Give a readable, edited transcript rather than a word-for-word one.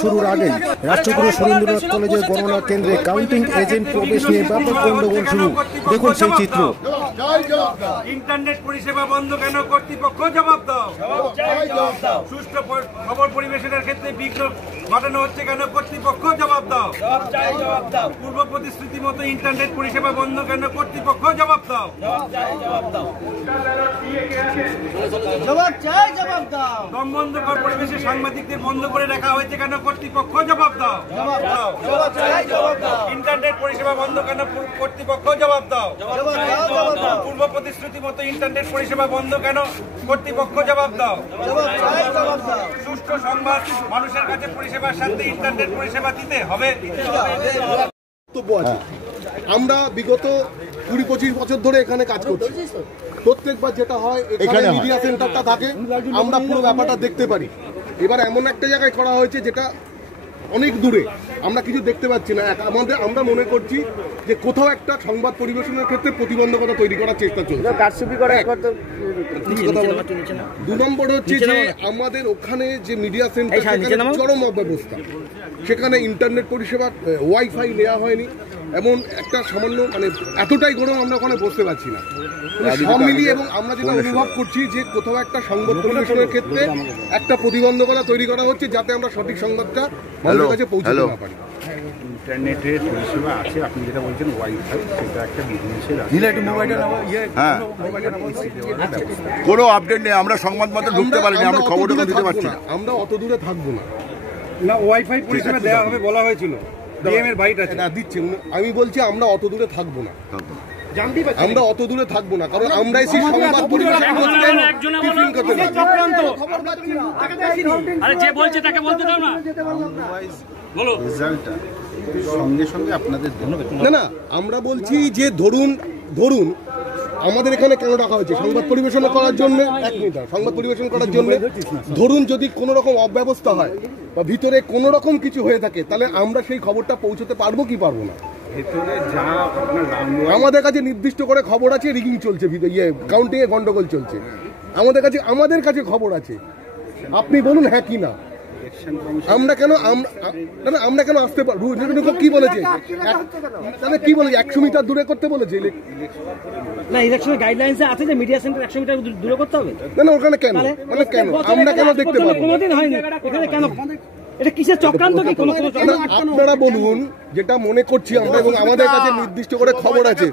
শুরুর আগেই রাষ্ট্রগুরু সুরেন্দ্রনাথ কলেজের গণনা কেন্দ্রে কাউন্টিং এজেন্ট প্রবেশ নিয়ে ব্যাপক গন্ডগোল শুরু। দেখুন সেই চিত্র। ইন্টারনেট পরিষেবা বন্ধ কেন? কর্তৃপক্ষ জবাব দাও। সুষ্ঠু খবর পরিবেশনের ক্ষেত্রে বিঘ্ন ঘটানো হচ্ছে কেন? কর্তৃপক্ষ জবাব দাও। পূর্ব প্রতিশ্রুতি মতো ইন্টারনেট পরিষেবা বন্ধ কেন? কর্তৃপক্ষ জবাব দাও। দম বন্ধ কর পরিবেশে সাংবাদিকদের বন্ধ করে রাখা হয়েছে কেন? কর্তৃপক্ষ জবাব দাও। ইন্টারনেট পরিষেবা বন্ধ কেন? কর্তৃপক্ষ জবাব দাও। পূর্ব প্রতিশ্রুতি মতো ইন্টারনেট পরিষেবা বন্ধ কেন? কর্তৃপক্ষ জবাব দাও। সুষ্ঠু সংবাদ মানুষের কাছে পরিষেবার সাথে ইন্টারনেট পরিষেবা দিতে হবে। আমরা বিগত 20-25 বছর ধরে এখানে কাজ করছি। প্রত্যেকবার যেটা হয় এখানে মিডিয়া সেন্টারটা থাকে, আমরা পুরো ব্যাপারটা দেখতে পারি। এবার এমন একটা জায়গায় করা হয়েছে যেটা অনেক দূরে, আমরা কিছু দেখতে পাচ্ছি না। আমরা মনে করছি যে কোথাও একটা সংবাদ পরিবেশনের ক্ষেত্রে প্রতিবন্ধকতা তৈরি করার চেষ্টা চলছে। 2 নম্বর হচ্ছে যে আমাদের ওখানে যে মিডিয়া সেন্টার চরম অব্যবস্থা, সেখানে ইন্টারনেট পরিষেবা ওয়াইফাই নেওয়া হয়নি। এমন একটা সামান্য এতটাই গরম আমরা ওখানে বসতে পারছি না সব মিলিয়ে। এবং আমরা যেটা অনুভব করছি যে কোথাও একটা সংবাদ পরিবেশনের ক্ষেত্রে একটা প্রতিবন্ধকতা তৈরি করা হচ্ছে, যাতে আমরা সঠিক সংবাদটা মানুষের কাছে পৌঁছাতে না পারি। ইন্টারনেটের পরিষেবা আছে, আপনি যেটা বলছেন ওয়াইফাই, সেটা একটা বিজনেসের কোনো আপডেট নেই। আমরা সংবাদ মাধ্যমে ঢুকতে পারিনি, আমরা খবরটা দিতে পারছি না। আমরা অত দূরে থাকবো না। ওয়াইফাই পরিষেবা দেওয়া হবে বলা হয়েছিল, দিচ্ছে। আমি বলছি আমরা অত দূরে থাকবো না, আমরা অত দূরে থাকবো না, কারণ আমরা এসে সংবাদ পরিবেশন না। আমরা বলছি যে ধরুন আমাদের এখানে কেন রাখা হয়েছে? সংবাদ পরিবেশন করার জন্য। 1 মিনিট, সংবাদ পরিবেশন করার জন্য। ধরুন যদি কোনো রকম অব্যবস্থা হয় বা ভিতরে কোনো রকম কিছু হয়ে থাকে, তাহলে আমরা সেই খবরটা পৌঁছতে পারবো কি পারবো না? আমাদের কাছে নির্দিষ্ট করে খবর আছে, রিগিং চলছে, কাউন্টিং এ গন্ডগোল চলছে। আমাদের কাছে খবর আছে, আপনি বলুন হ্যাঁ কি না। আমরা কেন আসতে পারবো? কি বলেছে? তাহলে কি বলেছে? 100 মিটার দূরে করতে বলেছে। না, ইলেকশনের গাইডলাইন্সে আছে যে মিডিয়া সেন্টার 100 মিটার দূরে করতে হবে। না, ওখানে কেন? কেন আমরা কেন দেখতে পাবো? কোনোদিন হয়নি এখানে, কেন? এটা কিসের চক্রান্ত? কি কোনো আপনারা বলুন যেটা মনে করছি আমরা, এবং আমাদের কাছে নির্দিষ্ট করে খবর আছে।